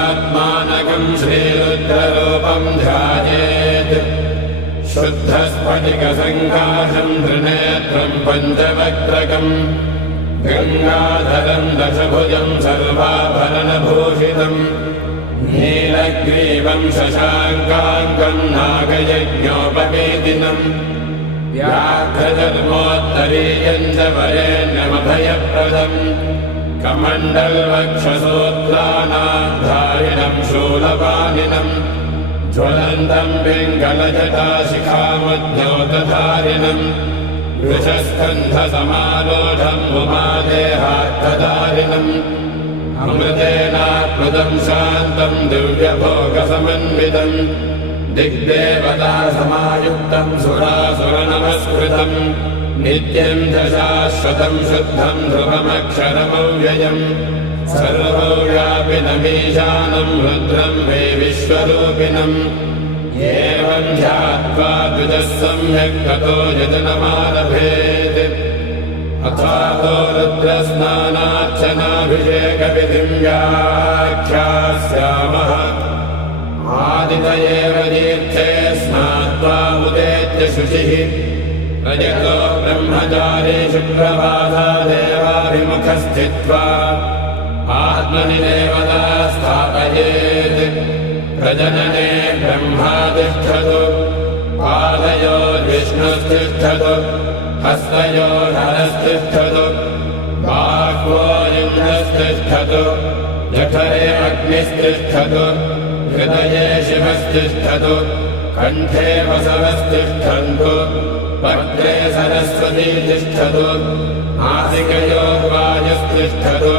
पञ्चात्मानकं श्रीरुद्ररूपं ध्यायेत् शुद्धस्फटिकसङ्काशं त्रिनेत्रं पञ्चवक्त्रकम् गङ्गाधरं दशभुजं सर्वाभरणभूषितम् नीलग्रीवं शशाङ्काङ्कं नागयज्ञोपवेदिनम् व्याघ्रधर्मोत्तरीयं च वरेण्यमभयप्रदम् कमण्डलवक्षसूत्राणाधारिणं शूलपाणिनम् ज्वलन्तं पिङ्गलजटाशिखामद्योतधारिणम् वृषस्कन्धसमारूढम् उमादेहार्थधारिणम् अमृतेनाप्लुतं शान्तं दिव्यभोगसमन्वितम् दिग्देवतासमायुक्तं सुरासुरनमस्कृतम् नित्यं च शाश्वतं शुद्धं ध्रुवमक्षरमव्ययम् सर्वव्यापिनमीशानं रुद्रं वै विश्वरूपिणम् एवं ध्यात्वा द्विजः सम्यक् ततो यजनमारभेत् अथातो रुद्रस्नानार्चनाभिषेकविधिं व्याख्यास्यामः आदितयेव तीर्थे स्नात्वा उदेत्य शुचिः रजतो ब्रह्मचारी शुक्रवासादेवाभिमुखस्थित्वा आत्मनि देवता स्थापयेत् प्रजनने ब्रह्मा तिष्ठतु पादयोर्विष्णुस्तिष्ठतु हस्तयोर्हरस्तिष्ठतु बाह्वोरिन्द्रस्तिष्ठतु जठरे अग्निस्तिष्ठतु हृदये शिवस्तिष्ठतु कण्ठे वसवस्तिष्ठन्तु वक्त्रे सरस्वती तिष्ठतु नासिकयोर्वायुस्तिष्ठतु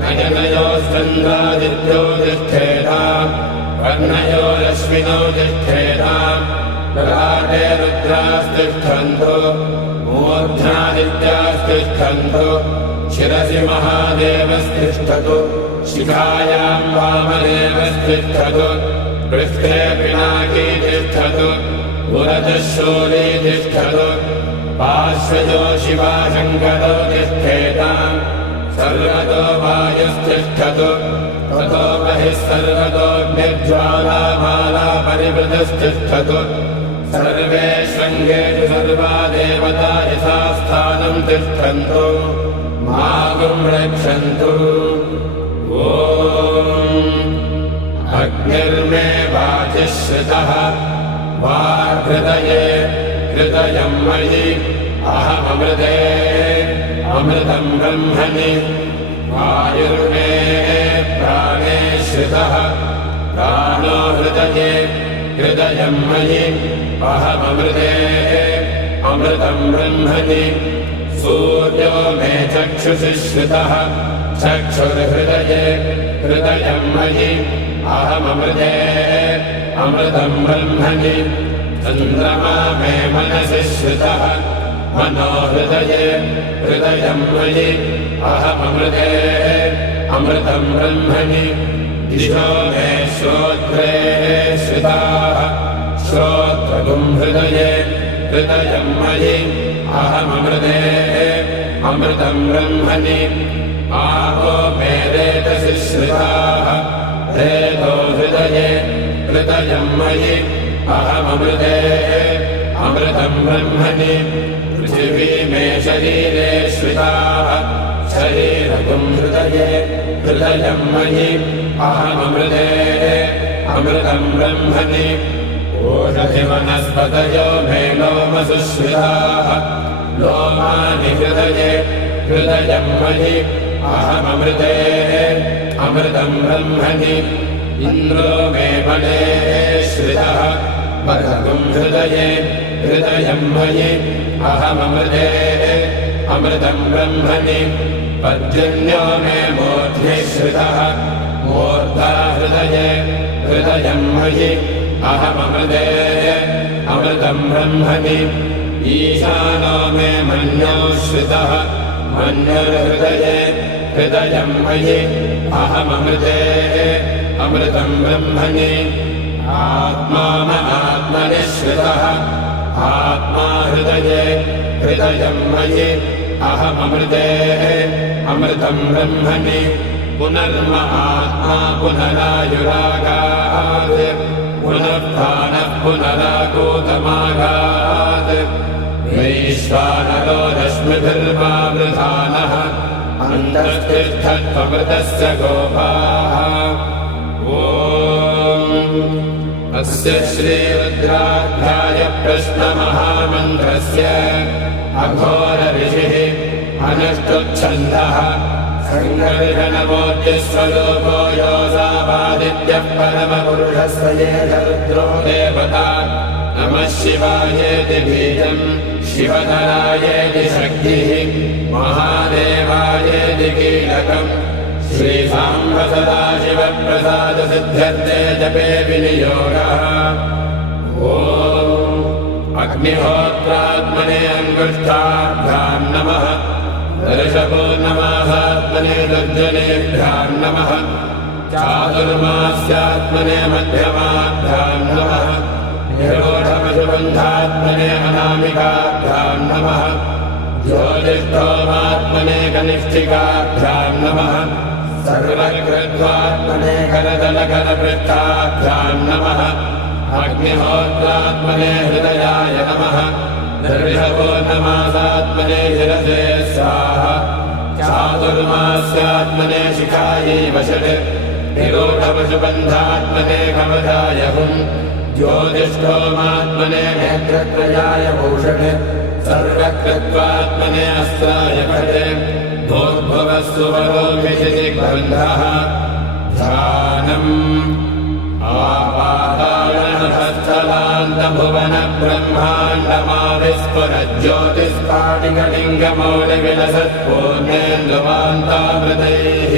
नयनयोश्चन्द्रादित्यो तिष्ठेताम् कर्णयोरश्विनौ तिष्ठेताम् ललाटे रुद्रास्तिष्ठन्तु मूर्ध्नादित्यास्तिष्ठन्तु शिरसि महादेवस्तिष्ठतु शिखायां वामदेवस्तिष्ठतु पृष्ठे पिनाकी तिष्ठतु पुरतः शूली तिष्ठतु पार्श्वयो शिवाशङ्करो तिष्ठेताम् सर्वतो वायुस्तिष्ठतु ततो बहिः सर्वतोऽग्निज्वालामाला परिवृतस्तिष्ठतु सर्वेष्वङ्गेषु सर्वा देवता यथा स्थानं तिष्ठन्तु मागुं रक्षन्तु ॐ अग्निर्मे वाचिश्रितः वाहृदये हृदयं मयि अहममृते अमृतं ब्रह्मणि वायुर्मे प्राणे श्रितः प्राणो हृदये हृदयं मयि अहममृते अमृतं ब्रह्मणि सूर्यो मे चक्षुषि श्रितः चक्षुर्हृदये हृदयं मयि अहममृते अमृतं ब्रह्मणि चन्द्रमा मे मनसि श्रितः मनो हृदये हृदयं मयि अहममृते अमृतं ब्रह्मणि दिशो मे श्रोत्रे श्रिताः श्रोत्रगुं हृदये हृदयं मयि अहममृते अमृतं ब्रह्मणि आपो मे रेतसि श्रिताः रेतो हृदये हृदयं मयि अहममृते अमृतं ब्रह्मणि पृथिवी मे शरीरे श्रिताः शरीरगुं हृदये हृदयं मयि अहममृते अमृतं ब्रह्मणि ओषधिवनस्पतयो मे लोमसु श्रिताः लोमानि हृदये हृदयं मयि अहममृते अमृतं ब्रह्मणि इन्द्रो मे बले श्रितः बलगुं हृदये हृदयं मयि अहममृते अमृतं ब्रह्मणि पर्जन्यो मे मूर्ध्नि श्रितः मूर्धा हृदये हृदयं मयि अहममृते अमृतं ब्रह्मणि ईशानो मे मन्यो श्रितः मन्युर्हृदये हृदयं मयि अहममृते अमृतं ब्रह्मणि आत्मानमात्मनि श्रितः आत्मा हृदये हृदयं मयि अहममृते अमृतं ब्रह्मणि पुनर्महात्मा पुनरायुरागात् पुनः प्राणः पुनरागोतमागात् वैश्वानरो रश्मिभिर्वावृधानः अन्तस्तिष्ठत्वमृतस्य गोपाः अस्य श्रीरुद्राध्याय प्रश्नमहामन्त्रस्य अघोरऋषिः अनुष्टुप्छन्दः सङ्गर्षणमूर्तिस्वरूपो योऽसावादित्यः परमपुरुषस्य एष रुद्रो देवता नमः शिवायेति बीजम् शिवधरायेति शक्तिः महादेवायेति कीलकम् श्रीसाम्ब सदाशिवप्रसादसिद्ध्यर्थे जपे विनियोगः ॐ अग्निहोत्रात्मने अङ्गुष्ठाभ्याम् नमः दर्शपूर्णमासात्मने दुर्जनेभ्याम् नमः चातुर्मास्यात्मने मध्यमाभ्याम् नमः निरोधपशुबन्धात्मने अनामिकाभ्याम् नमः ज्योतिष्ठोमात्मने कनिष्ठिकाभ्याम् नमः सर्वकृत्वात्मने करतलकरपृष्ठाभ्याम् नमः अग्निहोत्रात्मने हृदयाय नमः दर्शपूर्णमासात्मने शिरसे स्वाहा चातुर्मास्यात्मने शिखायै वषट् निरोधपशुबन्धात्मने कवचाय हुम् ज्योतिष्ठोमात्मने नेत्रत्रयाय भूषट् सर्वकृत्वात्मने अस्त्राय भटे भूर्भुवस्सुवरोऽभिषितिग्रन्थः ध्यानम् आपाताळनभस्थलान्तभुवनब्रह्माण्डमाविस्फुरज्योतिस्फाटिकलिङ्गमौलिविलसत्पूर्णेन्दुवान्तामृतैः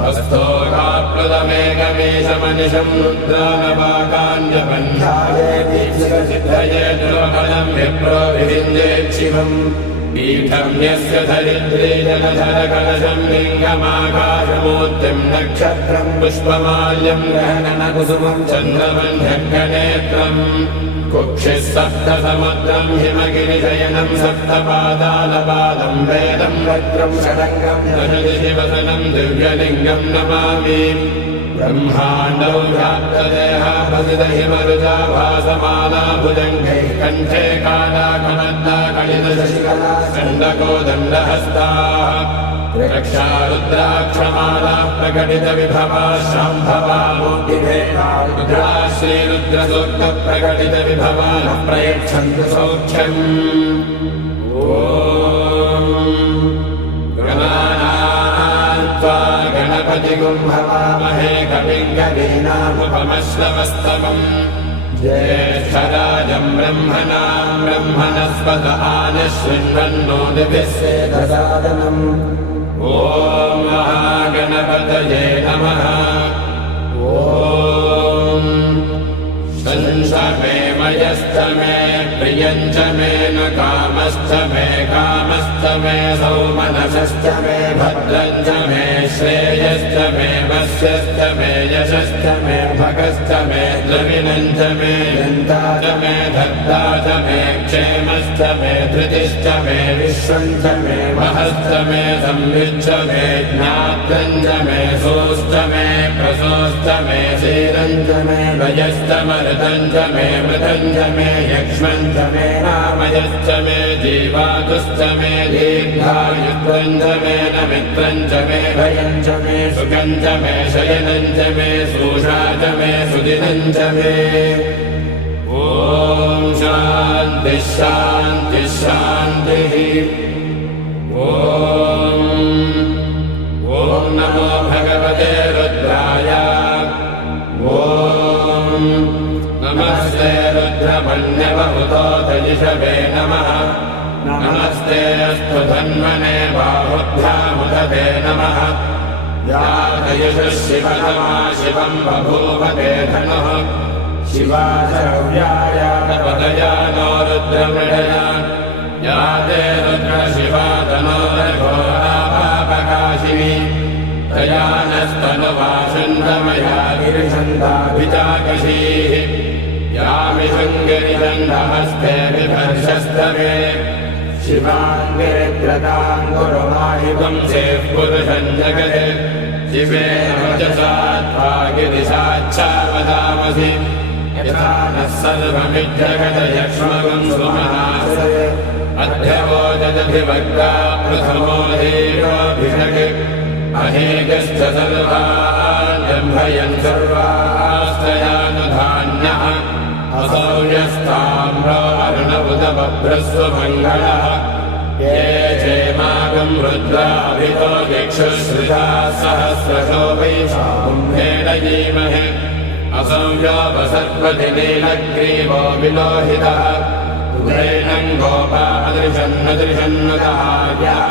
हस्तोकाप्लुतमेकमीशमनिशम् रुद्रानवाकाञ्जबन्धाये दुर्बलम् विप्रो विविन्देच्छिवम् पीठम् यस्य धरित्रे जनधरकलशम् लिङ्गमाकाशमूर्तिम् नक्षत्रम् पुष्पमाल्यम् गहनकुसुमम् चन्द्रमन्यग्नेत्रम् कुक्षिः सप्तसमुद्रम् हिमगिरिशयनम् सप्तपादालपादम् वेदम् वक्त्रम् षडङ्गम् दशदिशिवसनम् दिव्यलिङ्गम् नमामि ब्रह्माण्डौ व्याप्तदेहापतितहिमरुजा भासमाला भुजङ्गैः कण्ठे कालाकमन्दा कलितशशिकला चण्डकोदण्डहस्ताः रक्षा रुद्राक्षमाला प्रकटितविभवा शाम्भवा मूर्तिभेदा रुद्रा श्रीरुद्रसूक्तप्रकटितविभवा न प्रयच्छन्तु सौख्यम् गणपतिगुम्भवामहे कविम् कवीनामुपमश्रवस्तमम् ज्येष्ठराजम् ब्रह्मणाम् ब्रह्मणस्पत आनशृण्वन्नोतिभिः सेदसादनम् ॐ महागणपतये नमः ॐ शंस मे मयश्च मे प्रियञ्च मे न कामश्च मे कामश्च मे सौमनसश्च मे भद्रञ्च मे श्रेयश्च मे वस्यश्च मे यशश्च मे भगश्च मे द्रविणञ्च मे यन्ता च मे धत्ता च मे क्षेमश्च मे धृतिश्च मे विश्वञ्च मे महश्च मे संविच्च मे ज्ञात्रञ्च मे सोश्च मे प्रसोश्च मे शीरञ्च मे वयश्च मरुतञ्च मे मृतञ्च मे यक्ष्मञ्च मे नामयश्च मे जीवातुश्च मे दीर्घायुत्वञ्च मे नमित्रञ्च मे भयञ्च मे सुखञ्च मे शयनञ्च मे सूषा च मे सुदिनञ्च मे ॐ शान्तिः शान्तिः शान्तिः ॐ नमो भगवते रुद्राय नमस्ते रुद्रमन्यवहुतोतयिषवे नमः नमस्ते अस्तु धन्वने बाहुभ्यामुदते नमः यातयिषः शिवतमा शिवम् बभूवते धनुः शिवाशव्यायापदया नो रुद्रमृडया याते रुद्रशिवा तनोरघोरापापकाशिनी तया नस्तनुवाषण्डमया गिरिषन्दाभिजाकशीः यामिषङ्गिरिषण्डहस्ते विभर्षस्तवे शिवाङ्गिरिद्रताम् गुरुमाहि वंशेः पुरुषम् जगत् शिवेन वचसा त्वा गिरिशाच्छा वदामसि यथा नः सर्वमिज्जगतयक्ष्मगं सुमहासये अध्यवोजदधिवक्ता प्रथमो धीरोऽभिषक् अहेगश्च सर्वान् जम्भयन् सर्वास्तयानुधान्यः असौ यस्ताम्रो अर्णवुदबभ्रस्वमङ्गलः ये चेमागं रुद्राभितो दिक्षुश्रिता सहस्रशो वै कुम्भेन जीमहे असौ योपसर्पतिनीलग्रीवो विलोहितः उग्रैनं गोपादृशन्नदृशन्नदहार्यः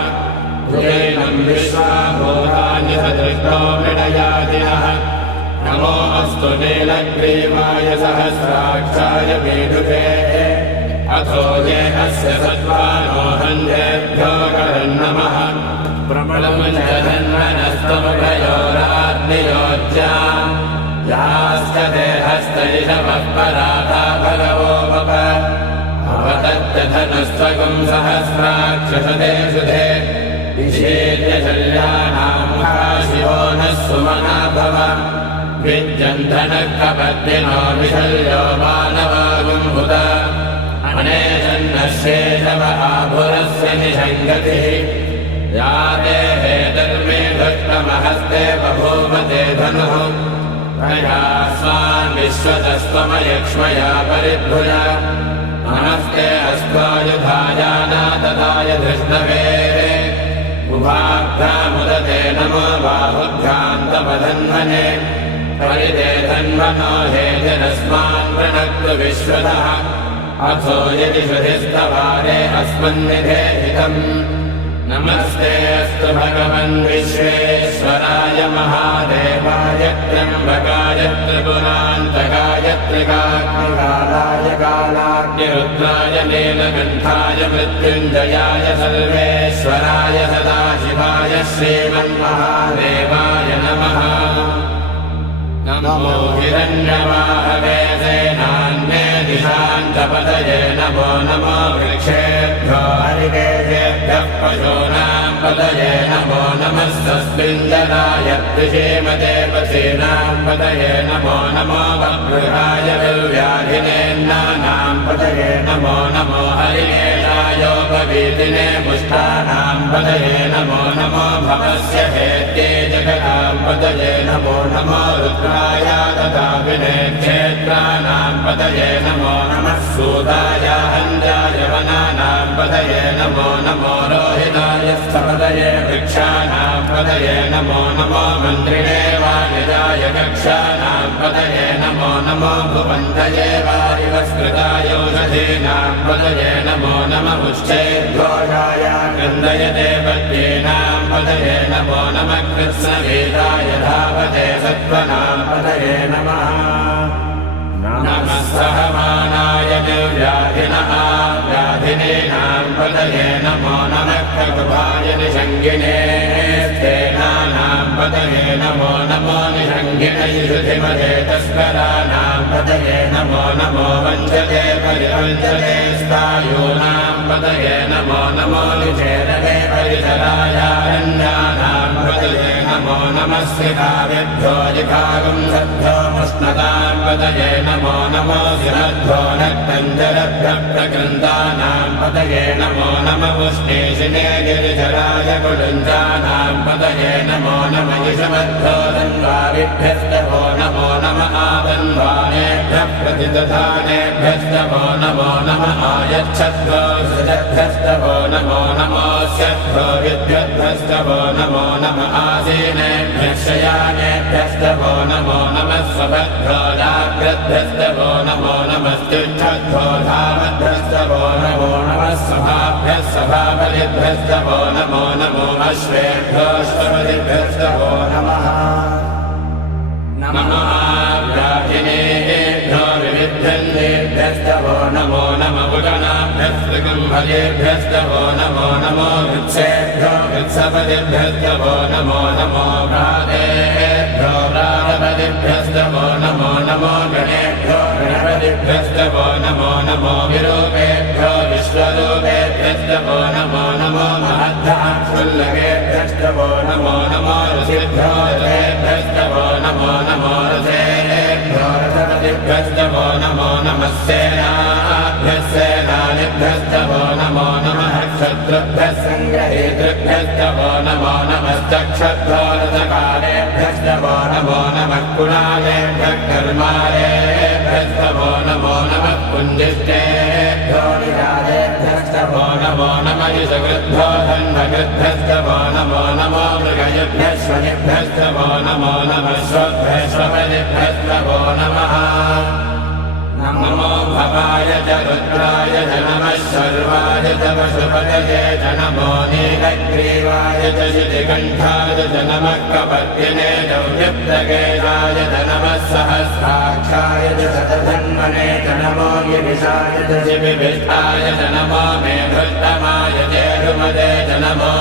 उग्रैनं विश्वाभूतानि सदृष्टो मृडयादिनः नमो अस्तु नीलग्रीवाय सहस्राक्षाय मेधुके अथो ये अस्य सत्त्वानो हन्येभ्यो करन्नमः प्रबलमुञ्जधन्वनस्तमभयोराग्नियोज्याम् याश्च देहस्तैषवः पराधा भगवोपप अवतत्यधनुस्त्वगुं सहस्राक्षसदे सुधे विषेद्यशल्यानां शिवो नः सुमना भव विद्यन्धनकपद्मिनो विशल्यो मानवागुम्भुत अनेशन्नशेषव आभुरस्य निषङ्गतिः या देहे धर्मे धृष्टमहस्ते बभूवते धनुः प्रयास्वान् विश्वतस्त्वमयक्ष्मया परिभुज नमस्ते अस्त्वायुधायानातदाय धृष्णवे उभाभ्यामुदते नमो बाहुभ्यान्तपधन्वने परिते धन्वनो हेतिरस्मान् प्रणक्तु विश्वतः अथो यदि श्रुतिस्तवारे अस्मन्निधेहितम् नमस्ते अस्तु भगवन् विश्वेश्वराय महादेवाय त्र्यम्बकाय त्रिपुरान्तकाय त्रिकाग्निकालाय कालाग्निरुद्राय नीलकण्ठाय मृत्युञ्जयाय सर्वेश्वराय सदाशिवाय श्रीमन्महादेवाय नमः नमो हिरण्यवाहवे सेनान्ये दिशान्तपतये नमो नमो वृक्षेभ्यो हरिकेशेभ्यः पशूनां पतये नमो नमः सस्मिञ्जनाय त्रिषेमते पथीनां पतये नमो नमो वक्रुहाय विव्याधिनेन्नानां पतये नमो नमो हरिकेशायोपवीतिने पुष्टानां पतये नमो नमो भवस्य हेत्ये जगतां पतये नमो नमो रुद्राय तथा विनेक्षेत्राणां पतये नमो नमः सूताय हन्याय वनानां पतये नमो नमो रोहिताय स्थपतये वृक्षाणां पतये नमो नमो मन्त्रिणे वाणिजाय कक्षाणां पतये नमो नमो भुवन्तये वारिवस्कृताय औषधीनां पतये नमो नमः उच्चैर्घोषाय गन्धयते पद्येनां पतये नमो नमः कृत्स्नवेदाय धावते सत्त्वनां पतये नमः नमः सहमानाय निर्व्याधिनः व्याधिनीनां पतये नमो नमः खगुभाय निषङ्गिने स्थेनानां पतये नमो नमो निषङ्गिनैषुधिमते तस्कराणां पतये नमो नमो वञ्चते परिवञ्चते स्थायूनां पतये नमो नमो निचेरवे परिसरायारण्यानां पतये नमो नमः स्थिताभ्यो जिघागुं सद्भ्यो मुष्णतां पतये नमो नमो शिरद्भ्यो नक्तञ्जलभ्यः प्रकृन्तानां पतये नमो नमः उष्णेशिने गिरिधराय कुलुञ्जानां पतये नमो नमः यशमद्भ्यो धन्वाभिभ्यस्तभो नमो नमः आतन्वानेभ्यः प्रतिदधानेभ्यस्तभो नमो नमः आयच्छद्भ्यो सृजद्भ्यस्तभो नमो नमोऽस्यद्भ्यो विद्युद्भ्यस्तभो नमो नमः आसीनेभ्यः शयानेभ्यस्तभो नमो नमः स्वभद्भ्यो जाग्रद्भ्यस्तभो नमो नमस्त्युच्छद्भ्यो धामद्भ्यस्तभो नमो नमः सभाभ्यः सभाबलिभ्यस्तभो नमो नमो अश्वेभ्यो अश्वपतिभ्यस्तभो नमः नमः व्याधिनेभ्यो विविध्यन्तेभ्यस्तभो नमो नमः पुगणाभ्यस्तृगम्भलेभ्यस्तभो नमो नमो वृत्सेभ्यो वृत्सपतिभ्यस्तभो नमो नमो व्रातेभ्यो व्रातपतिभ्यस्तभो नमो नमो गणेभ्यो गणपतिभ्यस्तभो नमो नमो विरूपेभ्यो विश्वरूपेभ्यस्तभो नमो नमो महद्धाक्षुल्लकेभ्यस्तभो वो नमो नमो ऋषिभ्यो रथेभ्यस्तवो नमो नमो रथेभ्यो रथपतिभ्यस्तवो नमो नमः सेनाभ्यस्सेनानिभ्यस्तवो नमो नमः क्षत्रुभ्यः सङ्ग्रहेतृभ्यस्तवो नमो नमश्चक्षुभ्यो रथकालेभ्यस्तवो नमो नमः कुणालेभ्यः कर्मालेभ्यस्तवो नमो नमः पुञ्जिष्टेभ्यो निरालेभ्यस्तवो नमो नमः यशकृद्भ्यो धन्वकृद्भ्यस्तवो नमो नमो मृगयभ्यश्वनिभ्यस्तवो नमो नमः श्वभ्यश्वपदिभ्यस्तवो नमः नमो भवाय च रुद्राय च नमः शर्वाय च पशुपतये च नमो नीलग्रीवाय च शितिकण्ठाय च नमः कपर्दिने च व्यक्तकेशाय च नमः सहस्राक्षाय च शतधन्वने च नमो गिरिशाय च शिबिभिष्ठाय च नमो मेघोत्तमाय चेरुमदे च नमो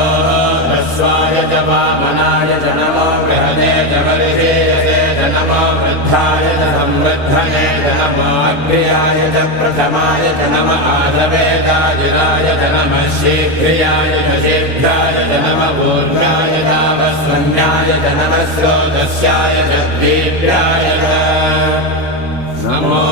ह्रस्वाय च वामनाय च नमो बृहदे च वर्षीयसे च नमो वृद्धाय च संवृद्धने च नमो अग्र्याय च प्रथमाय च नमः आधवेदाजिराय च नमः शीघ्रियाय च शीघ्राय च नमः ऊर्ध्वाय च वस्वन्याय च नमः स्रोतस्याय च दीप्याय च नमो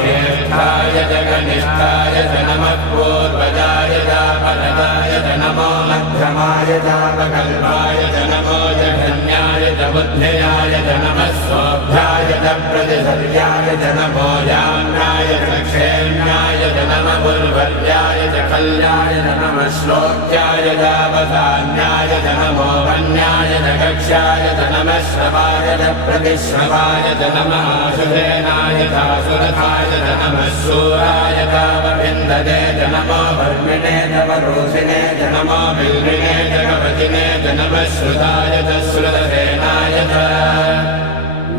ज्येष्ठाय च कनिष्ठाय च नमः पूर्वजाय च परदाय च नमो मध्यमाय च प्रकल्पाय च नमो जघन्याय च बुद्धियाय च नमः स्वोभ्याय च प्रतिधर्याय च नमो याम्याय च क्षेम्याय च नमः पुर्वर्याय च कल्याय च नमः श्लोक्याय च वसान्याय च नमो वन्याय च कक्ष्याय च नमः श्रवाय च प्रतिश्रवाय च नमः आशुधेनाय च सुरथाय च नमः शूराय च वविन्दते च नमो वर्मिणे च वरोषिणे च नमो बिल्विने च कवचिने च नमः श्रुताय च श्रुतसेनाय च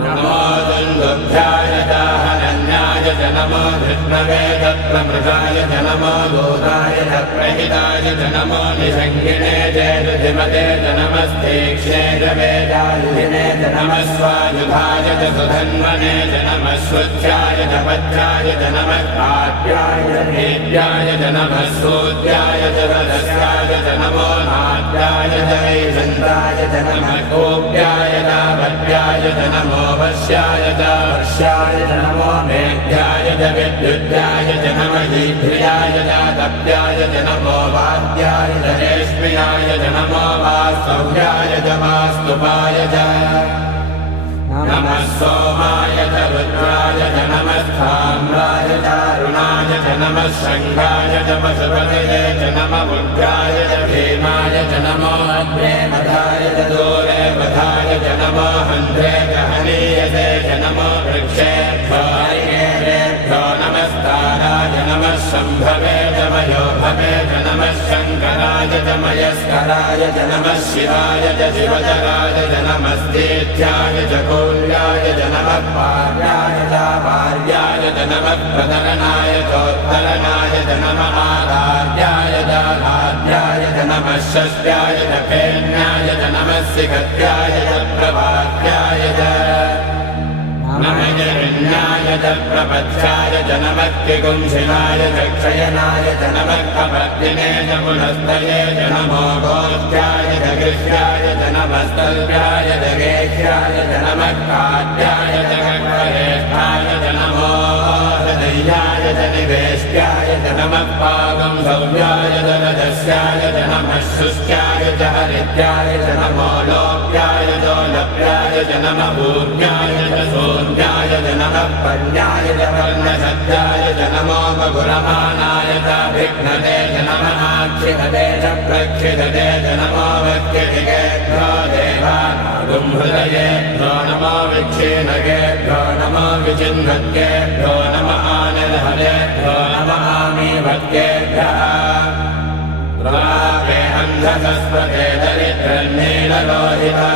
नमो दुन्दुभ्याय च हनन्याय च नमो धृष्णवे च प्रमृगाय च नमो दूताय च प्रहिताय च नमो निषङ्गिने च ऋधिमते च नमस्तीक्ष्णे च वेदायुधिने च नमः स्वायुधाय च सुधन्वने च नमः श्रुत्याय च पथ्याय च नमः काट्याय च नेत्याय च नमः सूत्याय च रदस्याय च नमो नाट्याय च वैजन्ताय च नमः कोप्याय च भट्याय च नमो वश्याय च वर्ष्याय च नमो मेघ्याय च विद्युत्याय च नमः शीघ्रियाय च तप्याय च नमो वाद्याय च रेश्म्याय च नमो वास्तव्याय च वास्तुपाय च नमः सोमाय च रुद्राय च नमः स्थाम्राय च अरुणाय च नमः शङ्खाय च पशुपतये च नमः उग्राय च भीमाय च नमो अग्रे वधाय च दूरे वधाय च नमो हन्त्रे च हनीयसे च नमो वृक्षेभ्यो हरिकेभ्यो नमस्ताराय नमः शम्भवे च मयोभवे च नमः शङ्कराय च मयस्कराय च नमः शिवाय च शिवचराय च नमस्तीर्थ्याय च कौल्याय च नमः पार्याय च पार्याय च नमः प्रतरणाय चोत्तरणाय च नमः आराध्याय च आराध्याय च नमः षष्ट्याय च फेन्याय च नमः सिकत्याय च प्रभात्याय च नमः हिरण्याय च प्रपथ्याय च नमः किकुंशिनाय च क्षयनाय च नमः कपर्दिने च पुनस्तये च नमो गोष्ठ्याय च कृष्याय च नमः स्तल्भ्याय च गेह्याय च नमः काट्याय च कक्ष्येष्ठाय च नमो हृदयाय च निवेष्ट्याय च नमः पागं सौव्याय च रजस्याय च नमः शुष्क्याय च हरिद्याय च नमो लोप्याय च लप्याय च नमः भूर्याय च सोऽन्याय च नमः पर्याय च पर्णशब्दाय च नमो बगुरमाणाय च विघ्नते च नमः आक्षिपते च प्रक्षिपते च नमो वक्यदिकेभ्यो देवानागुं हृदयेभ्यो नमो विच्छिन्नकेभ्यो नमो विचिन्नकेभ्यो नमः आनिर्हरेभ्यो नमः आमीभक्तेभ्यः प्रापे अन्धसस्वते दरिद्रन्नीललोहिता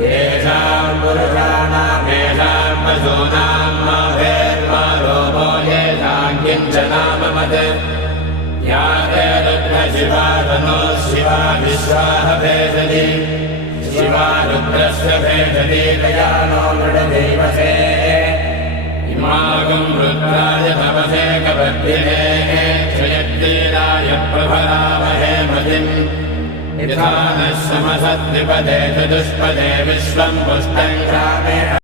येषां पुरुषाणामेषां पशूनां माभेर्मा रोमो येषां किञ्चनाममत् या ते रुद्रशिवा तनो शिवा विश्वाः भेषति शिवा रुद्रस्य भेषति दयानो मृडदेवसे इमागं रुद्राय तपसे कवर्धिने क्षयत्तीराय प्रभरामहे मतिम् यथा नः समसद्विपदे चतुष्पदे विश्वम् पुष्टम् ग्रामे